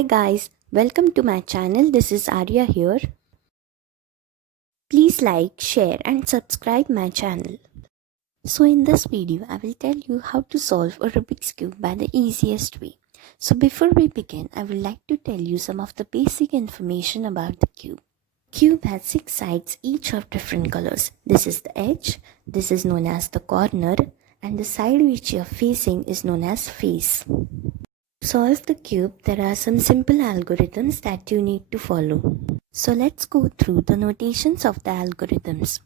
Hi guys, welcome to my channel. This is Aarya here. Please like, share and subscribe my channel. So in this video, I will tell you how to solve a Rubik's Cube by the easiest way. So before we begin, I would like to tell you some of the basic information about the cube. Cube has 6 sides, each of different colors. This is the edge, this is known as the corner, and the side which you are facing is known as face. To solve the cube, there are some simple algorithms that you need to follow. So let's go through the notations of the algorithms.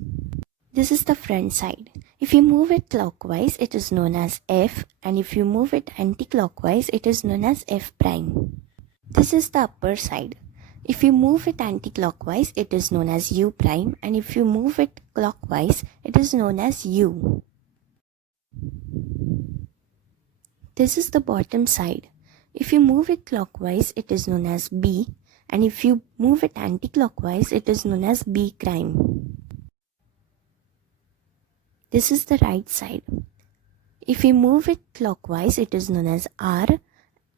This is the front side. If you move it clockwise, it is known as F, and if you move it anti-clockwise, it is known as F prime. This is the upper side. If you move it anti-clockwise, it is known as U prime, and if you move it clockwise, it is known as U. This is the bottom side. If you move it clockwise, it is known as B, and if you move it anti-clockwise, it is known as B prime. This is the right side. If you move it clockwise, it is known as R,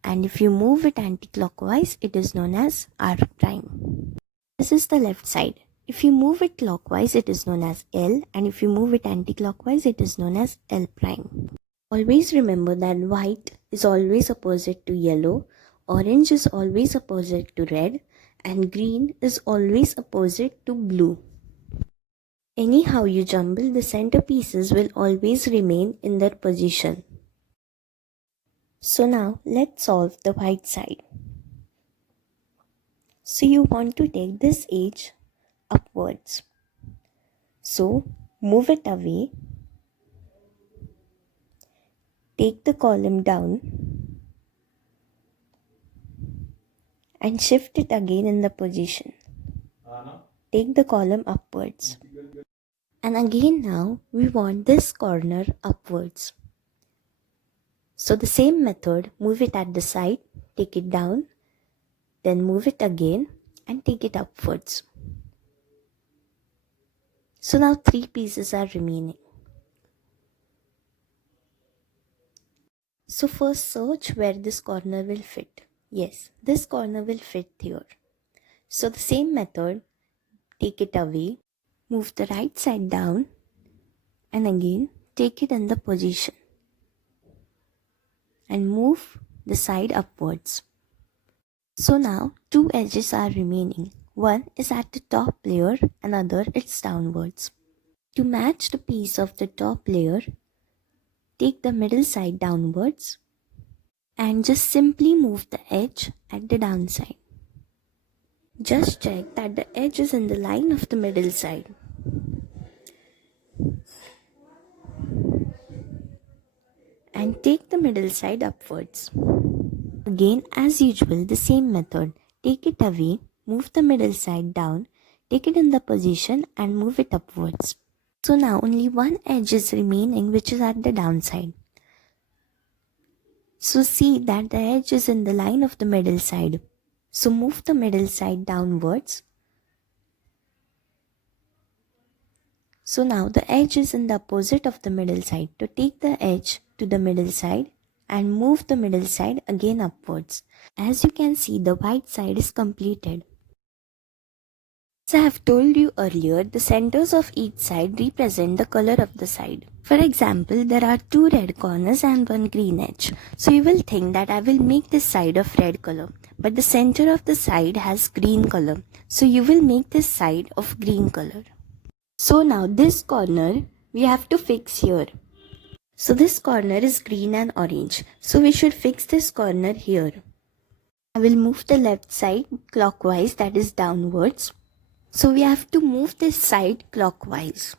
and if you move it anti-clockwise, it is known as R prime. This is the left side. If you move it clockwise, it is known as L, and if you move it anti-clockwise, it is known as L prime. Always remember that white is always opposite to yellow, orange is always opposite to red, and green is always opposite to blue. Anyhow you jumble, the center pieces will always remain in their position. So now let's solve the white side. So you want to take this edge upwards. So move it away. Take the column down and shift it again in the position. Take the column upwards. And again now we want this corner upwards. So the same method, move it at the side, take it down, then move it again and take it upwards. So now 3 pieces are remaining. So first search where this corner will fit. Yes, this corner will fit here. So the same method, take it away, move the right side down and again take it in the position and move the side upwards. So now 2 edges are remaining. One is at the top layer, another is downwards. To match the piece of the top layer, take the middle side downwards and just simply move the edge at the downside. Just check that the edge is in the line of the middle side. And take the middle side upwards. Again, as usual, the same method. Take it away, move the middle side down, take it in the position and move it upwards. So now only one edge is remaining, which is at the downside. So see that the edge is in the line of the middle side. So move the middle side downwards. So now the edge is in the opposite of the middle side. To take the edge to the middle side and move the middle side again upwards. As you can see, the white side is completed. As I have told you earlier, the centers of each side represent the color of the side. For example, there are 2 red corners and 1 green edge. So you will think that I will make this side of red color. But the center of the side has green color. So you will make this side of green color. So now this corner we have to fix here. So this corner is green and orange. So we should fix this corner here. I will move the left side clockwise, that is downwards. So we have to move this side clockwise.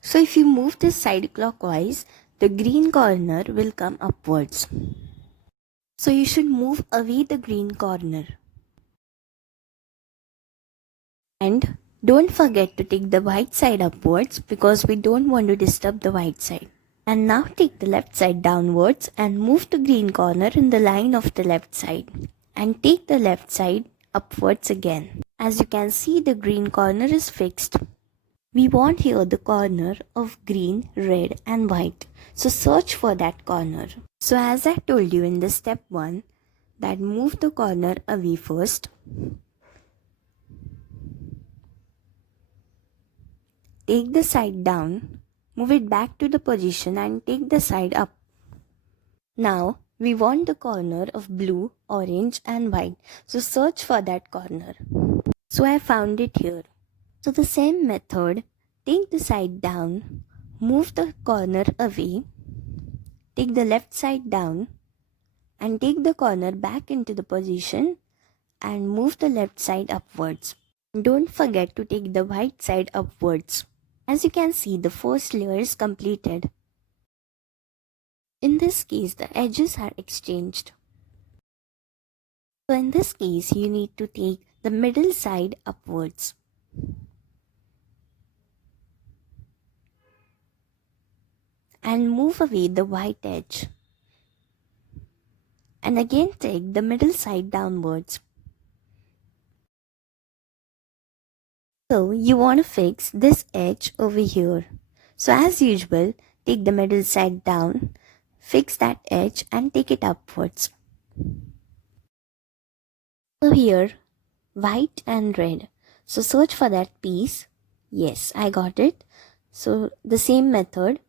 So if you move this side clockwise, the green corner will come upwards. So you should move away the green corner. And don't forget to take the white side upwards because we don't want to disturb the white side. And now take the left side downwards and move the green corner in the line of the left side. And take the left side upwards again. As you can see, the green corner is fixed. We want here the corner of green, red and white. So search for that corner. So as I told you in the step 1, that move the corner away first. Take the side down, move it back to the position and take the side up. Now we want the corner of blue, orange and white. So search for that corner. So I found it here. So the same method, take the side down, move the corner away, take the left side down and take the corner back into the position and move the left side upwards. Don't forget to take the white side upwards. As you can see, the first layer is completed. In this case, the edges are exchanged. So in this case, you need to take the middle side upwards. And move away the white edge. And again take the middle side downwards. So you want to fix this edge over here. So as usual, take the middle side down, fix that edge and take it upwards. So here, white and red. So search for that piece. Yes, I got it. So the same method.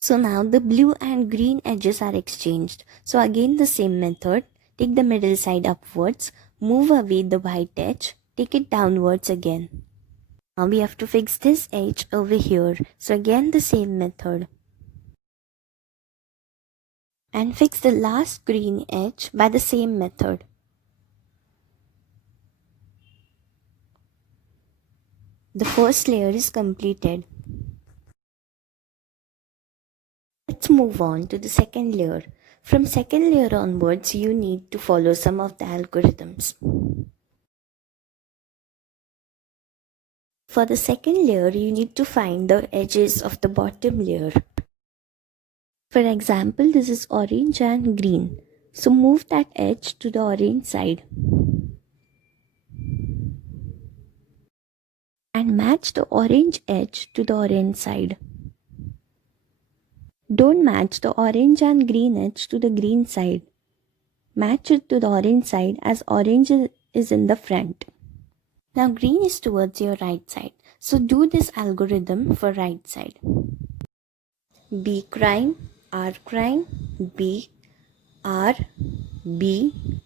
So now the blue and green edges are exchanged. So again the same method. Take the middle side upwards, move away the white edge, take it downwards again. Now we have to fix this edge over here. So again the same method. And fix the last green edge by the same method. The first layer is completed. Let's move on to the second layer. From second layer onwards, you need to follow some of the algorithms. For the second layer, you need to find the edges of the bottom layer. For example, this is orange and green. So move that edge to the orange side. And match the orange edge to the orange side. Don't match the orange and green edge to the green side. Match it to the orange side as orange is in the front. Now green is towards your right side. So do this algorithm for right side. B prime, R prime, B, R, B,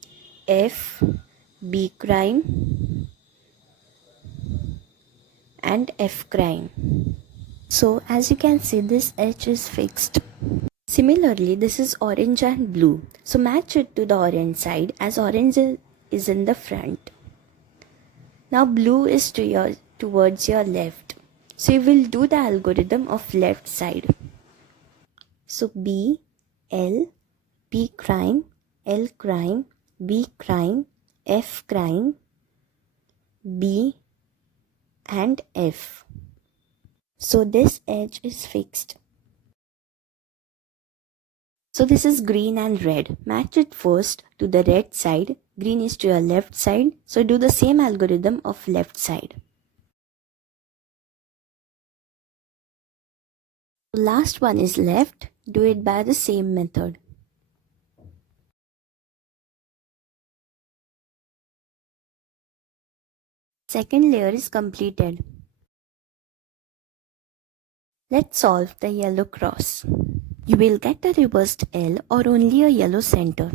F, B prime and F prime. So as you can see, this edge is fixed. Similarly, this is orange and blue. So match it to the orange side as orange is in the front. Now blue is towards your left. So you will do the algorithm of left side. So B, L, P prime, L prime, B prime, F prime, B and F. So this edge is fixed. So this is green and red. Match it first to the red side. Green is to your left side. So do the same algorithm of left side. Last one is left. Do it by the same method. Second layer is completed. Let's solve the yellow cross. You will get a reversed L or only a yellow center.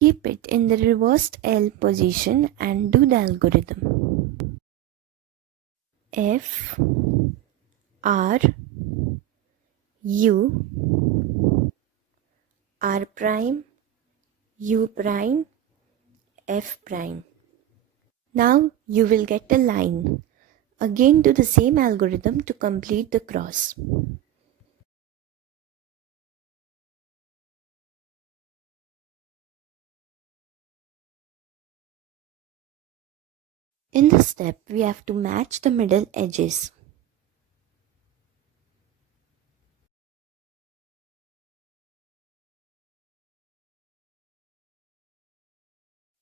Keep it in the reversed L position and do the algorithm. F, R, U, R prime, U prime, F prime. Now you will get a line. Again do the same algorithm to complete the cross. In this step, we have to match the middle edges.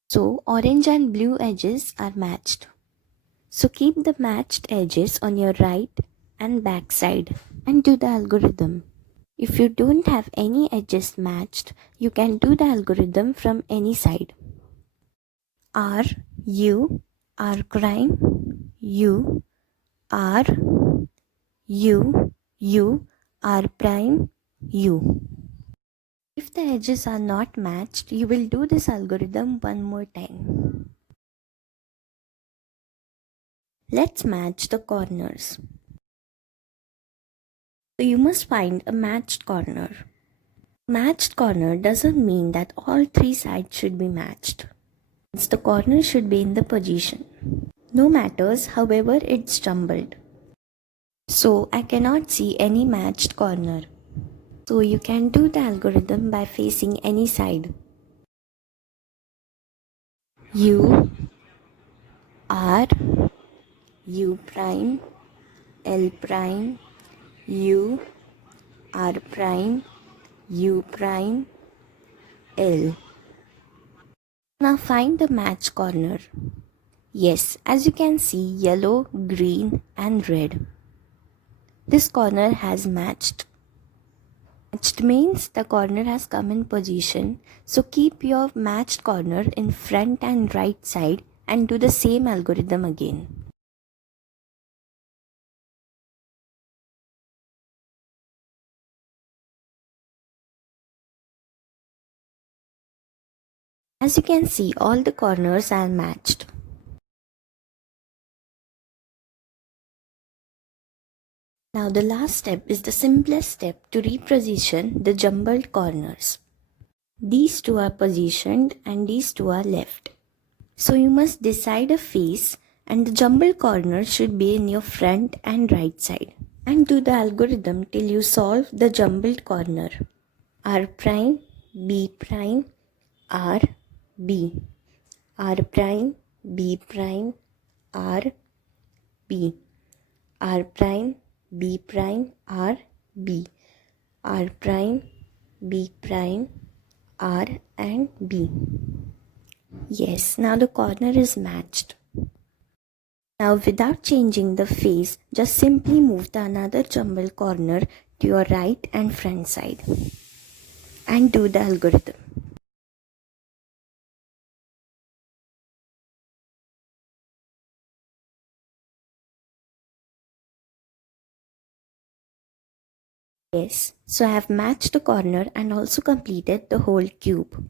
So orange and blue edges are matched. So keep the matched edges on your right and back side and do the algorithm. If you don't have any edges matched, you can do the algorithm from any side. R, U, R prime, U, R, U, U, R prime, U. If the edges are not matched, you will do this algorithm one more time. Let's match the corners. So you must find a matched corner. Matched corner doesn't mean that all three sides should be matched. The corner should be in the position. No matters, however, it's jumbled. So I cannot see any matched corner. So you can do the algorithm by facing any side. U, R, U prime, L prime, U, R prime, U prime, L. Now find the match corner. Yes, as you can see, yellow, green and red. This corner has matched. Matched means the corner has come in position. So keep your matched corner in front and right side and do the same algorithm again. As you can see, all the corners are matched. Now the last step is the simplest step to reposition the jumbled corners. These two are positioned and these two are left. So you must decide a face and the jumbled corner should be in your front and right side. And do the algorithm till you solve the jumbled corner. R prime, B prime, R, B. R prime, B prime, R, B. R prime, B prime, R, B. R prime, B prime, R and B. Yes, now the corner is matched. Now without changing the face, just simply move the another jumbled corner to your right and front side and do the algorithm. Yes, so I have matched the corner and also completed the whole cube.